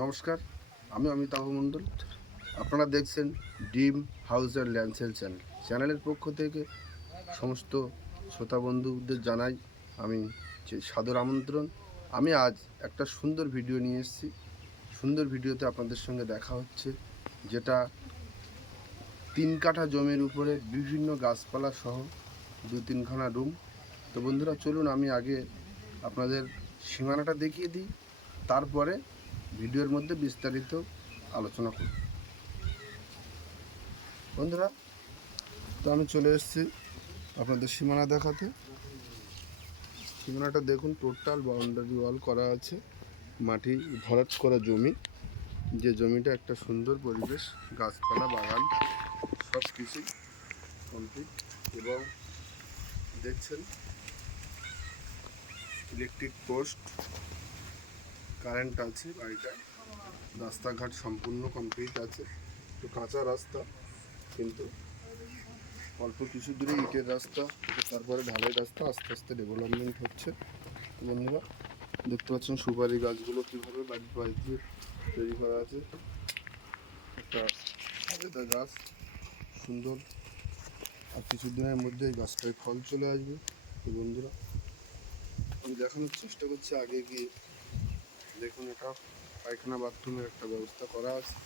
নমস্কার, আমি অমিতাভ মণ্ডল। আপনারা দেখছেন ডিম হাউস অ্যান্ড ল্যান্ডসেল চ্যানেলের পক্ষ থেকে সমস্ত শ্রোতা বন্ধুদের জানাই আমি সাদর আমন্ত্রণ। আমি আজ একটা সুন্দর ভিডিও নিয়ে এসেছি। সুন্দর ভিডিওতে আপনাদের সঙ্গে দেখা হচ্ছে, যেটা 3 কাঠা জমির উপরে বিভিন্ন গাছপালা সহ 2-3খানা রুম। তো বন্ধুরা, চলুন আমি আগে আপনাদের সীমানাটা দেখিয়ে দিই, তারপরে ভিডিওর মধ্যে বিস্তারিত আলোচনা করব। বন্ধুরা, তো আমি চলে এসেছি আপনাদের সীমানা দেখাতে। সীমানাটা দেখুন, টোটাল বাউন্ডারি ওয়াল করা আছে, মাটি ভরাট করা জমি, যে জমিটা একটা সুন্দর পরিবেশ, গাছপালা, বাগান সব কিছুই কমপ্লিট। এবং দেখছেন ইলেকট্রিক পোস্ট, কারেন্ট আছে বাড়িটায়, রাস্তাঘাট সম্পূর্ণ কমপ্লিট আছে। তো কাঁচা রাস্তা, কিন্তু অল্প কিছু দূরে ইটের রাস্তা, তারপরে ঢালাই রাস্তা, আস্তে আস্তে ডেভেলপমেন্ট হচ্ছে। বন্ধুরা দেখতে পাচ্ছেন সুপারি গাছগুলো কীভাবে বাড়িতে তৈরি করা আছে। একটা সবেদা গাছ, সুন্দর, আর কিছু দিনের মধ্যে এই গাছটায় ফল চলে আসবে। তো বন্ধুরা, আমি দেখানোর চেষ্টা করছি আগে গিয়ে। দেখুন, এটা পায়খানা বাথরুমের একটা ব্যবস্থা করা আছে।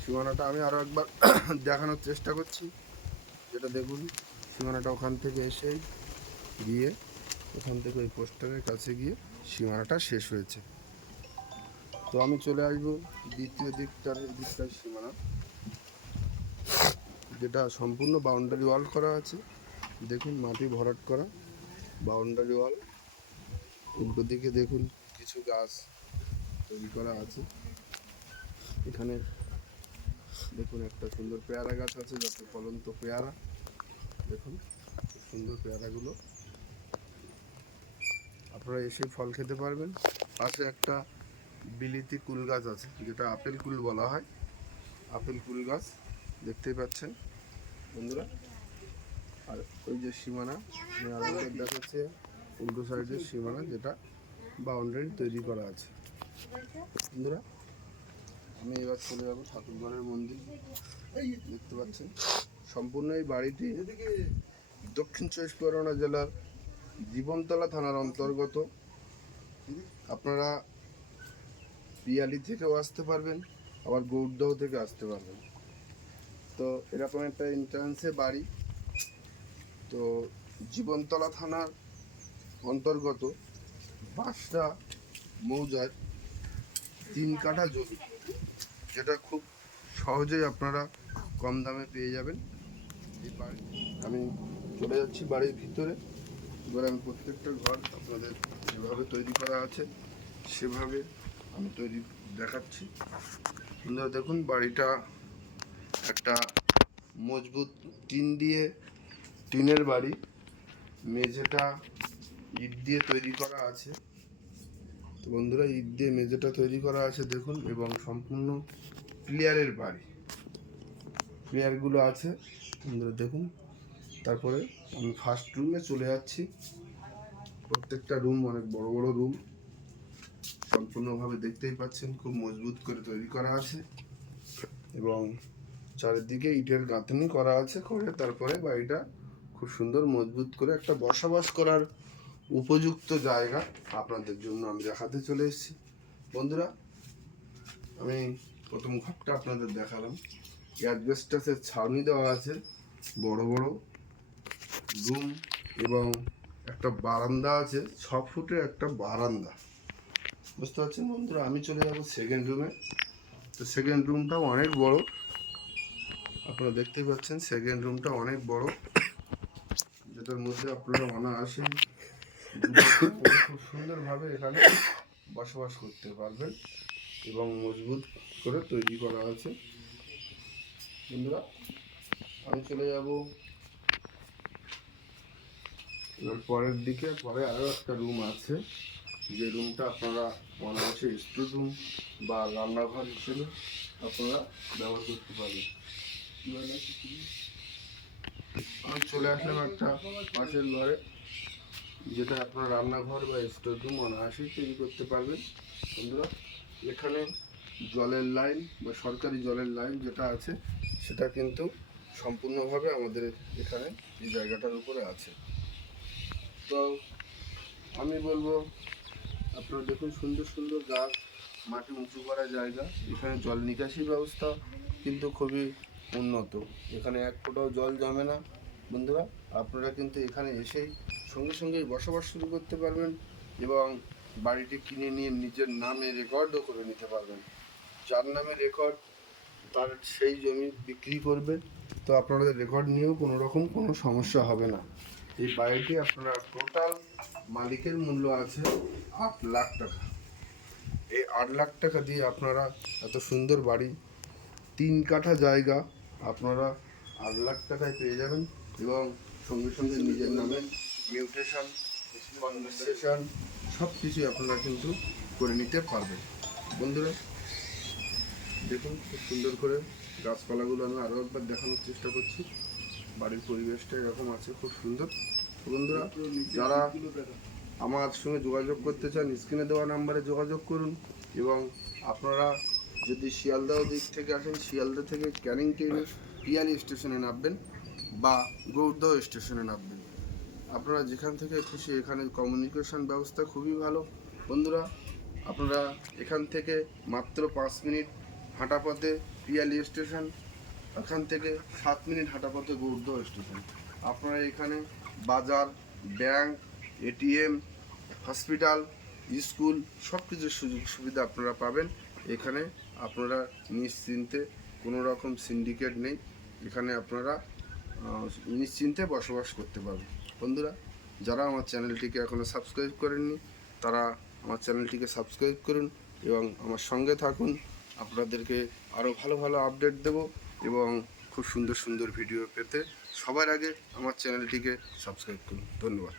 সীমানাটা আমি আরও একবার দেখানোর চেষ্টা করছি, যেটা দেখুন সীমানাটা ওখান থেকে এসেই গিয়ে ওখান থেকে ওই পোস্টারের কাছে গিয়ে সীমানাটা শেষ হয়েছে। তো আমি চলে আসবো দ্বিতীয় দিকটার সীমানা, যেটা সম্পূর্ণ বাউন্ডারি ওয়াল করা আছে। দেখুন, মাটি ভরাট করা বাউন্ডারি ওয়াল। উল্টো দিকে দেখুন কিছু গাছ তৈরি করা আছে। এখানে দেখুন একটা সুন্দর পেয়ারা গাছ আছে, যত ফলন্ত পেয়ারা। দেখুন খুব সুন্দর পেয়ারাগুলো, আপনারা এসে ফল খেতে পারবেন। পাশে একটা বিলিতি কুল গাছ আছে, যেটা আপেল কুল বলা হয়, আপেল কুল গাছ দেখতেই পাচ্ছেন বন্ধুরা। আর ওই যে সীমানা দেখাচ্ছে, উল্টো সাইডের সীমানা, যেটা বাউন্ডারি তৈরি করা আছে। বন্ধুরা, আমি এবার চলে যাবো ঠাকুরঘরের মন্দির। দেখতে পাচ্ছেন সম্পূর্ণ এই বাড়িটি দক্ষিণ 24 পরগনা জেলার জীবনতলা থানার অন্তর্গত। আপনারা পিয়ালি থেকেও আসতে পারবেন, আবার গৌরদহ থেকে আসতে পারবেন। তো এরকম একটা এন্ট্রান্সে বাড়ি। তো জীবনতলা থানার অন্তর্গত বাঁশরা মৌজার 3 কাঠা জমি, যেটা খুব সহজেই আপনারা কম দামে পেয়ে যাবেন। এই বাড়ি আমি চলে যাচ্ছি বাড়ির ভিতরে। এবার আমি প্রত্যেকটা ঘর আপনাদের যেভাবে তৈরি করা আছে সেভাবে আমি তৈরি দেখাচ্ছি। আপনারা দেখুন, বাড়িটা একটা মজবুত টিনের বাড়ি, মেঝেটা ইট দিয়ে তৈরি করা আছে। তো বন্ধুরা, ইট দিয়ে মেঝেটা তৈরি করা আছে দেখুন, এবং সম্পূর্ণ ক্লিয়ারের বাড়ি, ক্লিয়ারগুলো আছে বন্ধুরা দেখুন। তারপরে আমি ফার্স্ট রুমে চলে যাচ্ছি। প্রত্যেকটা রুম অনেক বড় বড় রুম, সম্পূর্ণভাবে দেখতেই পাচ্ছেন খুব মজবুত করে তৈরি করা আছে, এবং চারিদিকে ইটের গাঁথনি করা আছে, করে তারপরে বাড়িটা খুব সুন্দর মজবুত করে একটা বসবাস করার উপযুক্ত জায়গা আপনাদের জন্য আমি দেখাতে চলে এসেছি। বন্ধুরা, আমি প্রথম ঘরটা আপনাদের দেখালাম। অ্যাসবেস্টসের ছাউনি দেওয়া আছে, বড় বড় রুম, এবং একটা বারান্দা আছে, 6 ফুটের একটা বারান্দা, বুঝতে পারছেন বন্ধুরা। আমি চলে যাবো সেকেন্ড রুমে। তো সেকেন্ড রুমটাও অনেক বড়, আপনারা দেখতেই পাচ্ছেন সেকেন্ড রুমটা অনেক বড়, যেটার মধ্যে আপনারা অনায়াসে খুব সুন্দরভাবে এখানে বসবাস করতে পারবেন, এবং মজবুত করে তৈরি করা আছে। বন্ধুরা, আমি চলে যাব এবার পরের দিকে। পরে আরও একটা রুম আছে, যে রুমটা আপনারা অনায়াসে স্টোর রুম বা রান্নাঘর হিসেবে আপনারা ব্যবহার করতে পারবেন। আমি চলে আসলাম একটা পাশের ঘরে। যেটা আপনার রান্নাঘর বা স্টোর রুম অনায়াসেই তৈরি করতে পারবেন। বন্ধুরা, এখানে জলের লাইন বা সরকারি জলের লাইন যেটা আছে সেটা কিন্তু সম্পূর্ণভাবে আমাদের এখানে এই জায়গাটার উপরে আছে। তো আমি বলবো আপনারা দেখুন, সুন্দর সুন্দর গাছ, মাটি উঁচু করা জায়গা, এখানে জল নিকাশি ব্যবস্থা কিন্তু খুবই উন্নত। এখানে এক ফোঁটাও জল জমে না। বন্ধুরা, আপনারা কিন্তু এখানে এসেই সঙ্গে সঙ্গেই বসবাস শুরু করতে পারবেন এবং বাড়িটি কিনে নিয়ে নিজের নামে রেকর্ডও করে নিতে পারবেন। যার নামে রেকর্ড তার সেই জমি বিক্রি করবে, তো আপনাদের রেকর্ড নিয়েও কোনো রকম কোনো সমস্যা হবে না। এই বাড়িটি আপনারা টোটাল মালিকের মূল্য আছে 8 লাখ টাকা। এই 8 লাখ টাকা দিয়ে আপনারা এত সুন্দর বাড়ি, 3 কাঠা জায়গা আপনারা 8 লাখ টাকায় পেয়ে যাবেন এবং সঙ্গে সঙ্গে নিজের নামে মিউটেশন, কনভার্সেশন সব কিছুই আপনারা কিন্তু করে নিতে পারবেন। বন্ধুরা দেখুন, খুব সুন্দর করে গাছপালাগুলো আমি আরও একবার দেখানোর চেষ্টা করছি। বাড়ির পরিবেশটা এরকম আছে, খুব সুন্দর। বন্ধুরা, যারা আমার সঙ্গে যোগাযোগ করতে চান স্ক্রিনে দেওয়া নাম্বারে যোগাযোগ করুন এবং আপনারা যদি শিয়ালদহ দিক থেকে আসেন, শিয়ালদহ থেকে ক্যানিং ট্রেনে পিয়ালি স্টেশনে নামবেন বা গৌরদহ স্টেশনে নামবেন। আপনারা যেখান থেকে খুশি, এখানে কমিউনিকেশন ব্যবস্থা খুবই ভালো। বন্ধুরা, আপনারা এখান থেকে মাত্র 5 মিনিট হাঁটা পথে পিয়ালি স্টেশন, এখান থেকে 7 মিনিট হাঁটা পথে গৌরদহ স্টেশন। আপনারা এখানে বাজার, ব্যাংক, এটিএম, হসপিটাল, স্কুল সব কিছুর সুযোগ সুবিধা আপনারা পাবেন। এখানে আপনারা নিশ্চিন্তে, কোনো রকম সিন্ডিকেট নেই, এখানে আপনারা নিশ্চিন্তে বসবাস করতে পারবেন। বন্ধুরা, যারা আমার চ্যানেলটিকে এখনও সাবস্ক্রাইব করেননি তারা আমার চ্যানেলটিকে সাবস্ক্রাইব করুন এবং আমার সঙ্গে থাকুন। আপনাদেরকে আরও ভালো ভালো আপডেট দেব এবং খুব সুন্দর সুন্দর ভিডিও পেতে সবার আগে আমার চ্যানেলটিকে সাবস্ক্রাইব করুন। ধন্যবাদ।